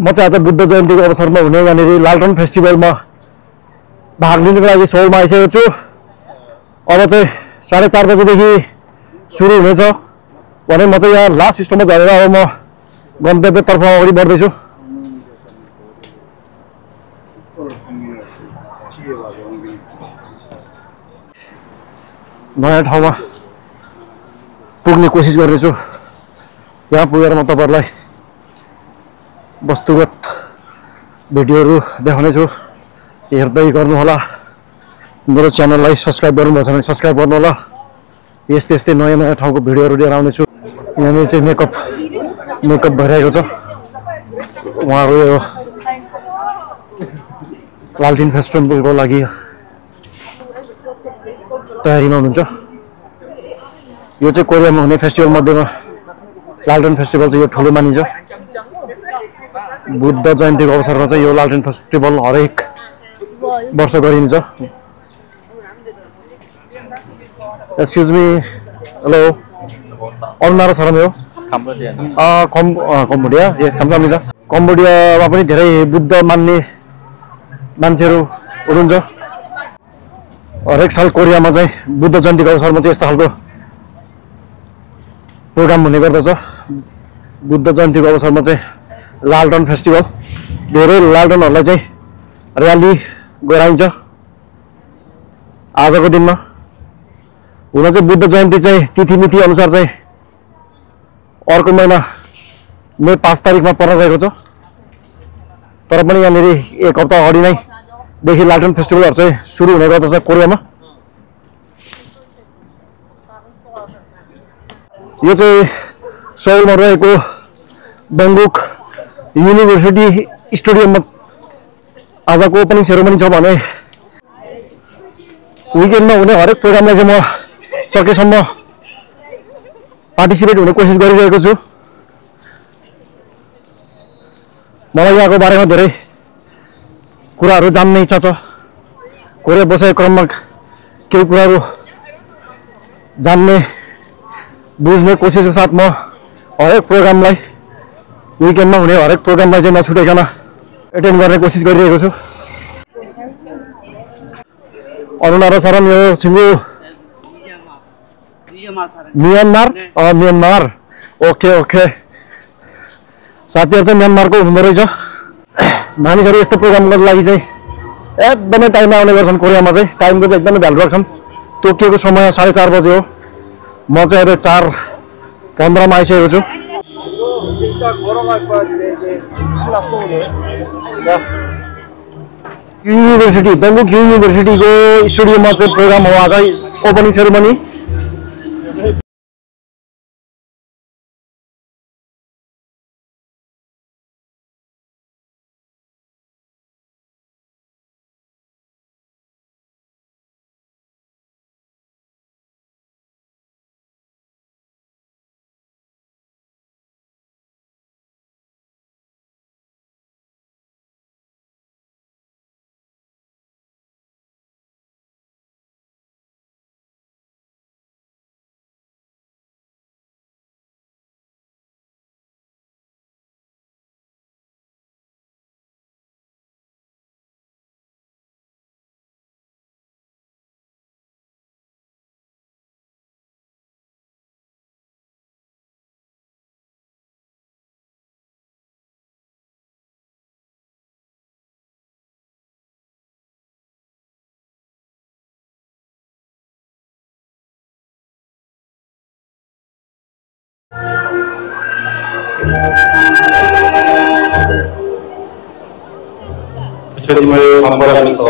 म चाहिँ आज बुद्ध जयन्तीको अवसरमा हुने यहाँनिर लालटन फेस्टिभलमा भाग लिनको लागि सौलमा आइसकेको छु। अब चाहिँ 4:30 बजेदेखि सुरु हुनेछ भने म चाहिँ यहाँ लास्ट स्टपमा झरेर अब म गन्तव्यतर्फ अगाडि बढ्दैछु। नयाँ ठाउँमा पुग्ने कोसिस गर्दैछु। यहाँ पुगेर म तपाईहरुलाई वस्तुगत भिडियोहरु देखाउने छु। हेर्दै गर्नुहोला। मेरो च्यानललाई सब्स्क्राइब गर्नुभएको छ भने सब्स्क्राइब गर्नुहोला। यस्तै यस्तै नयाँ नयाँ ठाउँको भिडियोहरु लिएर आउने छु। यहाँनिर चाहिँ मेकअप भइरहेको छ। उहाँहरु यो लालटिन फेस्टिभलको लागि तयारीमा हुनुहुन्छ। यो चाहिँ कोरियामा हुने फेस्टिभल मध्येमा लालटन फेस्टिभल चाहिँ यो ठुलो मानिन्छ। बुद्ध जयन्तीको अवसरमा चाहिँ यो लालटन फेस्टिभल हरेक वर्ष गरिन्छ। एक्सक्युज मी, हेलो, अनुनारा सर हो? कम्बोडिया, 감사합니다। कम्बोडियामा पनि धेरै बुद्ध मान्ने मान्छेहरू हुनुहुन्छ। हरेक साल कोरियामा चाहिँ बुद्ध जयन्तीको अवसरमा चाहिँ यस्तो खालको प्रोग्राम हुने गर्दछ। बुद्ध जयन्तीको अवसरमा चाहिँ लालटन फेस्टिभल धेरै लालटनहरूलाई चाहिँ र्याली गराइन्छ आजको दिनमा। हुन चाहिँ बुद्ध जयन्ती चाहिँ तिथिमिति अनुसार चाहिँ अर्को महिना मे 5 तारिखमा पर्न गएको छ। तर पनि यहाँनिर एक हप्ता अगाडि नै देखि लालटन फेस्टिभलहरु चाहिँ सुरु हुने गर्दछ कोरियामा। यो चाहिँ सौलमा रहेको डोङगुक युनिभर्सिटी स्टेडियममा आजको ओपनिङ सेरेमनी छ भने विकेन्डमा हुने हरेक प्रोग्रामलाई चाहिँ म सकेसम्म पार्टिसिपेट हुने कोसिस गरिरहेको छु। मलाई यहाँको बारेमा धेरै कुराहरू जान्ने इच्छा छ। कोरिया बसेको क्रममा केही कुराहरू जान्ने बुझ्ने कोसिसको साथ म हरेक प्रोग्रामलाई विकेन्डमा हुने हरेक प्रोग्रामलाई चाहिँ नछुटाइकन एटेन्ड गर्ने कोसिस गरिरहेको छु। अनुनारा सरम यो सिङ्गु म्यानमार ओके साथीहरु चाहिँ म्यानमारको हुँदो रहेछ। मानिसहरू यस्तो प्रोग्रामको लागि चाहिँ एकदमै टाइममा आउने गर्छन्। कोरियामा चाहिँ टाइमको चाहिँ एकदमै भ्यालु राख्छन्। तोकिएको समय 4:30 बजे हो। म चाहिँ अहिले 4:15 मा आइसकेको छु। युनिभर्सिटी डोङगुक युनिभर्सिटीको स्टेडियममा चाहिँ प्रोग्राम हो आज ओपनिङ सेरेमनी। 부처님을 반복하면서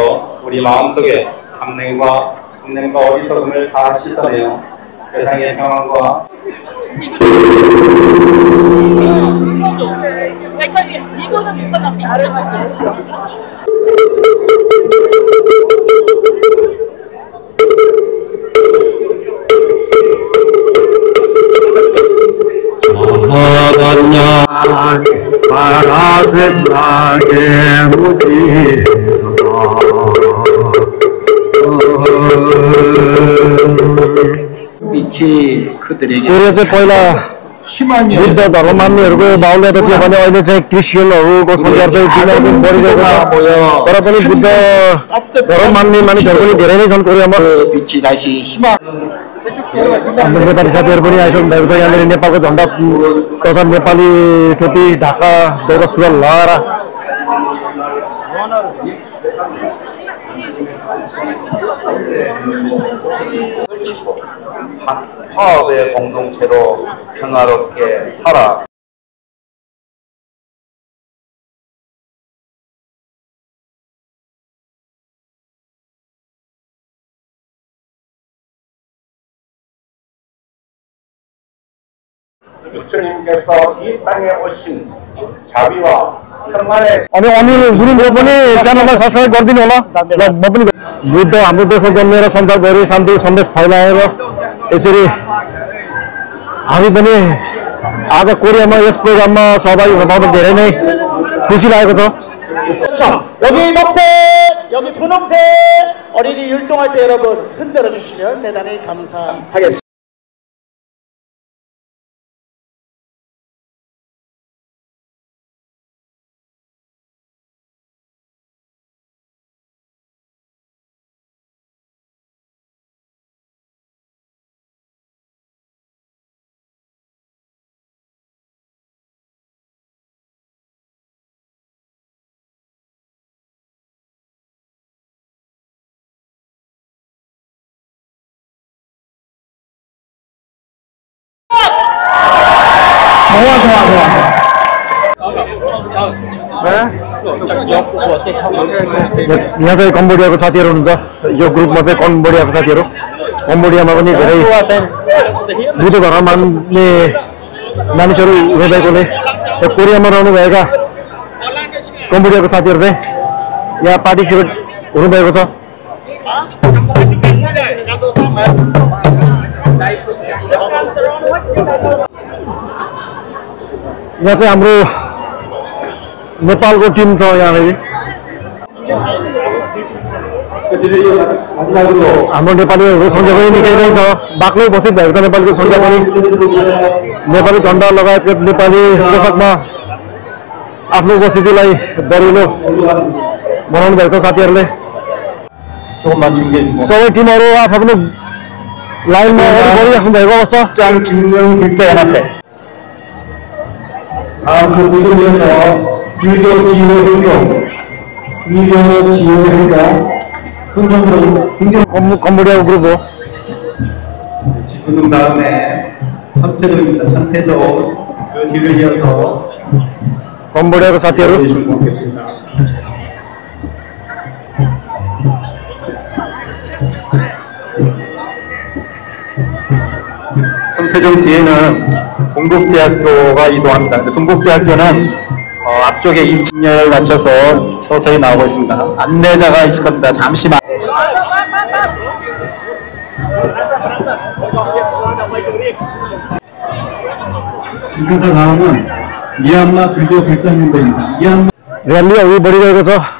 우리 마음속에 감능과 성능과 어리석음을 다 씻어내어 세상의 평안과 파라셋나게 무지서다 빛이 그들에게 कोरिया चाहिँ पहिला बुद्ध धर्म मान्नेहरूको बाहुल्य त थियो भने अहिले चाहिँ क्रिस्चियनहरूको संख्या चाहिँ दिनदिन बढिरहेको छ तर पनि बुद्ध धर्म मान्ने मानिसहरू पनि धेरै नै छन् कोरियामा हाम्रो नेपाली साथीहरू पनि आइसक्नु भएको छ यहाँनिर नेपालको झन्डा तथा नेपाली टोपी ढाका दौरा सुरुवाल लगाएर 화합의 공동체로 평화롭게 살아. 부처님께서 이 땅에 오신 자비와 평안의 अनि अनिल गुरुङले पनि च्यानललाई सब्स्क्राइब गरिदिनु होला ल म पनि बुद्ध हाम्रो देशमा जन्मेर संसारभरि शान्ति सन्देश फैलाएर यसरी हामी पनि आज कोरियामा यस प्रोग्राममा सहभागी हुन पाउँदा धेरै नै खुसी लागेको छ 여기 녹색, 여기 분홍색 어린이 율동할 때 여러분 흔들어 주시면 대단히 감사하겠습니다. यहाँ चाहिँ कम्बोडियाको साथीहरू हुनुहुन्छ यो ग्रुपमा चाहिँ कम्बोडियाको साथीहरू कम्बोडियामा पनि धेरै बुद्ध धर्म मान्ने मानिसहरू हुनुभएकोले कोरियामा रहनुभएका कम्बोडियाको साथीहरू चाहिँ यहाँ पार्टिसिपेट हुनुभएको छ यहाँ चाहिँ हाम्रो नेपालको टिम छ यहाँनिर हाम्रो नेपालीहरूको सङ्ख्या पनि निकै नै छ बाक्लै उपस्थित भएको छ नेपालीको सङ्ख्या पनि नेपाली झन्डा लगायत नेपाली पोसाकमा आफ्नो उपस्थितिलाई दरिलो बनाउनु भएको छ साथीहरूले सबै टिमहरू आफ्नो लाइनमा गरिराख्नु भएको अवस्था 컴보디아 그룹 짚어둔 다음에 천태조입니다. 천태조 그 뒤를 이어서 컴보디아 사태로 주목하겠습니다. 천태종 뒤에는 동국대학교가 이동합니다. 동국대학교는 앞쪽에 인칭열을 갖춰서 서서히 나오고 있습니다. 안내자가 있을 겁니다. 잠시만. 진행사 다음은 미얀마 불교 결정연대입니다. 미얀마 랠리 어디 버리고 있어서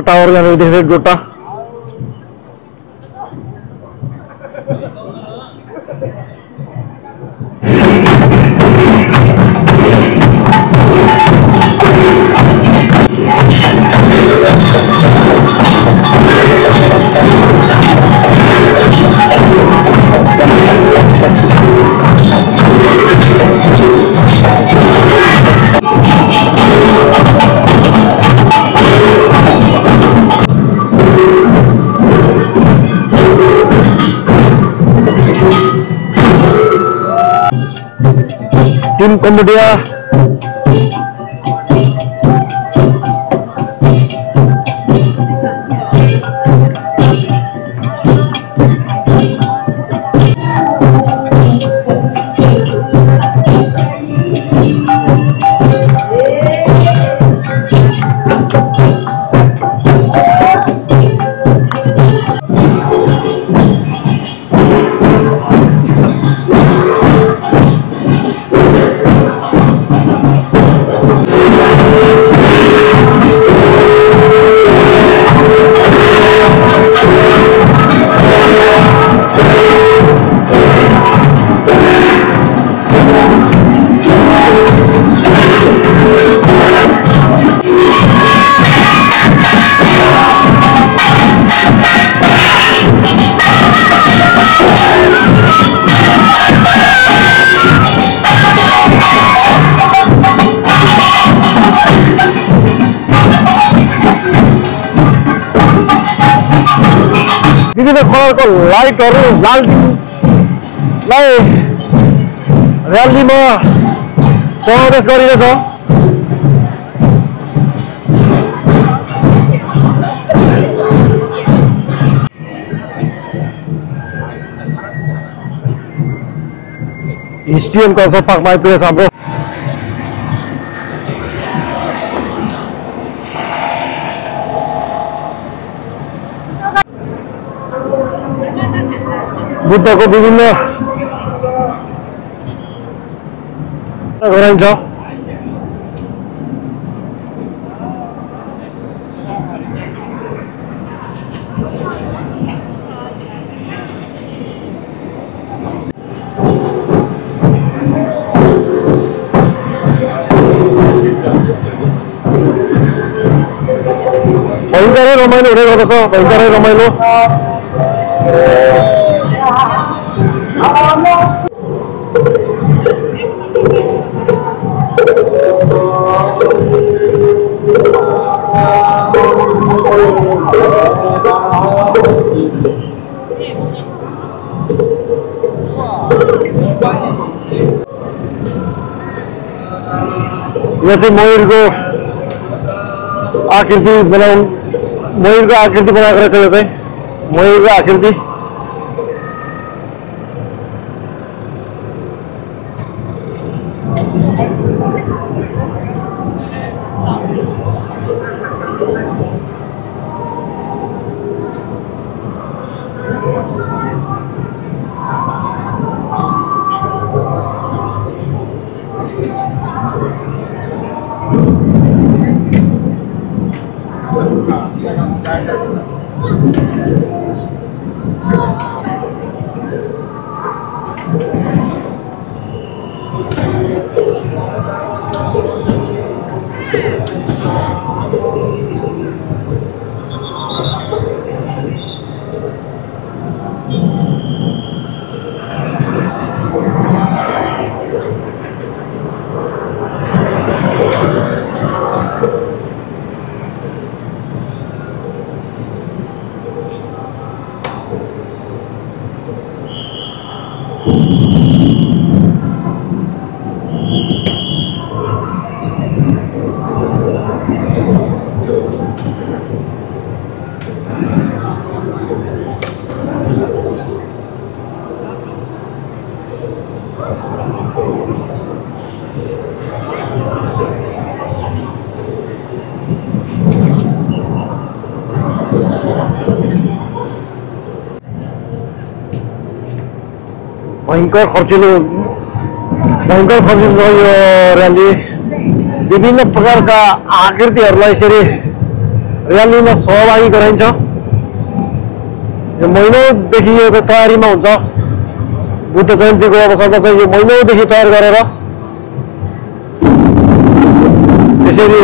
टावर यहाँ देखते जोटा टीम कम्बोडिया कलरको लाइटहरू लालटिनलाई र्यालीमा समावेश गरिनेछ। हिस्ट्रियन कल्चर पार्कमा आइपुगेछ हाम्रो। बुद्धको विभिन्न गराइन्छ। भयङ्करै रमाइलो हुने गर्दछ, भयङ्करै रमाइलो। यो चाहिँ मयूरको आकृति मयूरको आकृति बनाएको रहेछ। यो चाहिँ मयूरको आकृति। भयङ्कर खर्चिलो छ यो र्याली। विभिन्न प्रकारका आकृतिहरूलाई यसरी र्यालीमा सहभागी गराइन्छ। यो महिनौदेखि यो चाहिँ तयारीमा हुन्छ। बुद्ध जयन्तीको अवसरमा चाहिँ यो महिनौदेखि तयार गरेर यसरी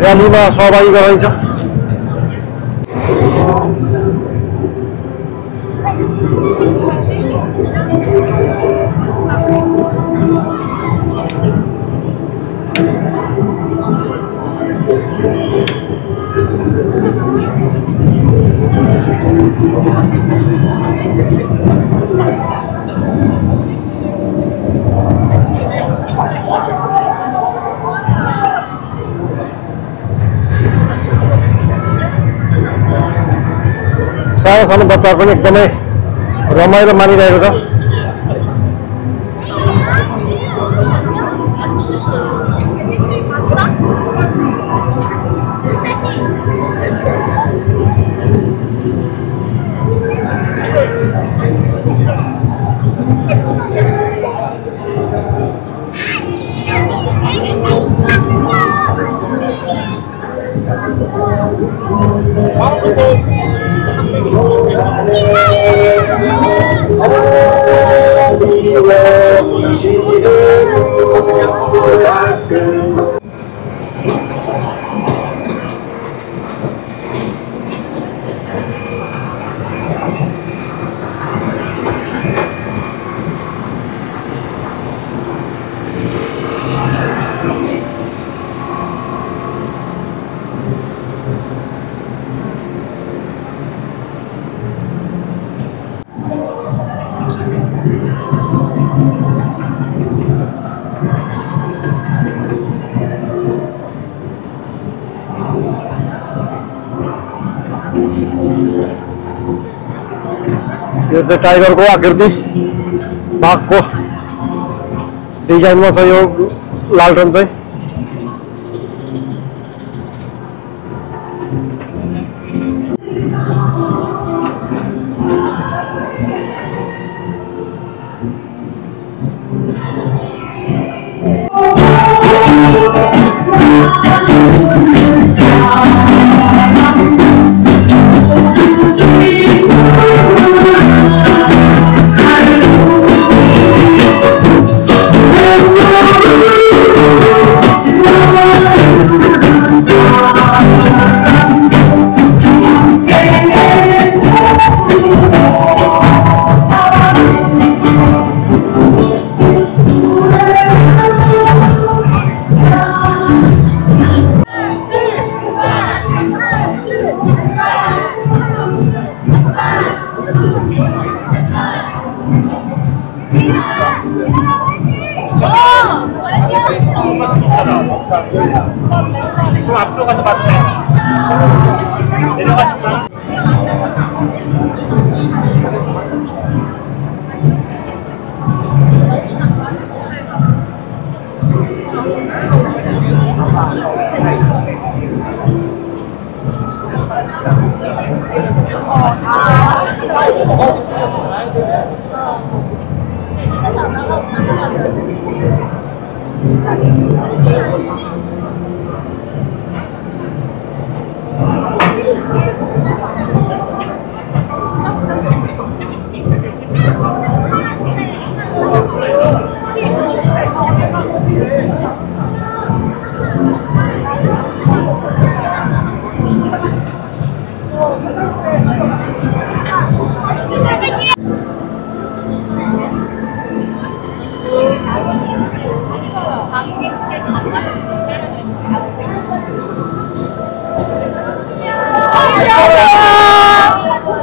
र्यालीमा सहभागी गराइन्छ। सानो सानो बच्चाहरू पनि एकदमै रमाइलो मानिरहेको छ। यो चाहिँ टाइगरको आकृति बाघको डिजाइनमा छ यो लालटेन चाहिँ।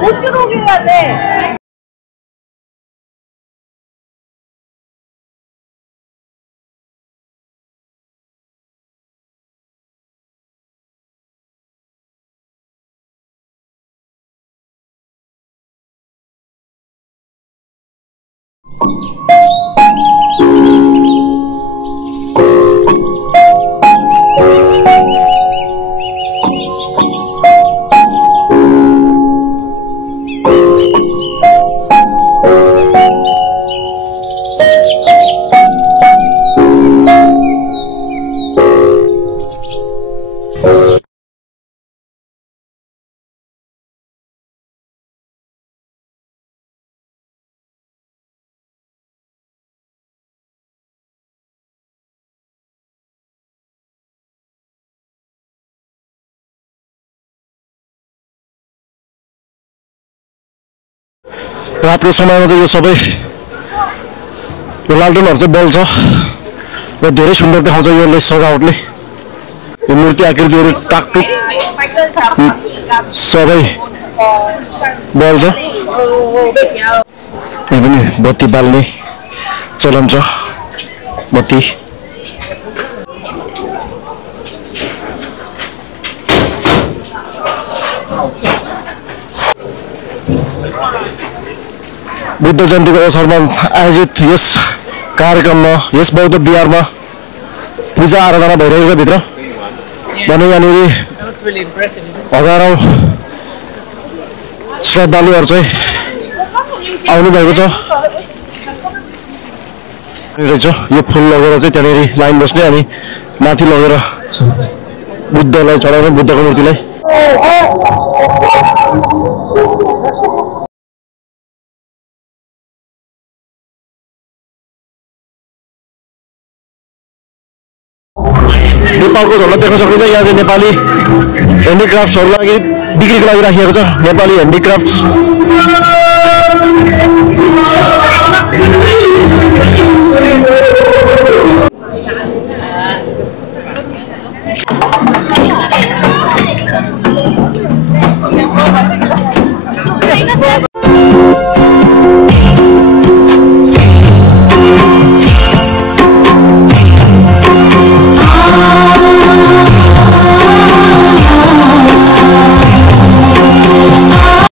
못 들어오게 해야 돼. रातको समयमा चाहिँ यो सबै यो लालटेनहरु चाहिँ बल्छ र धेरै सुन्दर देखाउँछ यसले सजावटले। यो मूर्ति आकृतिहरु टाकटुक सबै बल्छ। यो पनि बत्ती बाल्ने चलन छ। बत्ती बुद्ध जयन्तीको अवसरमा आयोजित यस कार्यक्रममा यस बौद्ध विहारमा पूजा आराधना भइरहेको छ भित्र। भने यहाँनिर हजारौं श्रद्धालुहरू चाहिँ आउनु भएको छ। यो फुल लगेर चाहिँ त्यहाँनिर लाइन बस्ने अनि माथि लगेर बुद्धलाई चढाउने बुद्धको मूर्तिलाई। नेपालको झन्डा देख्न सक्नुहुन्छ। यहाँ चाहिँ नेपाली ह्यान्डिक्राफ्ट्सहरु लागि बिक्रीको लागि राखिएको छ। नेपाली ह्यान्डिक्राफ्ट्स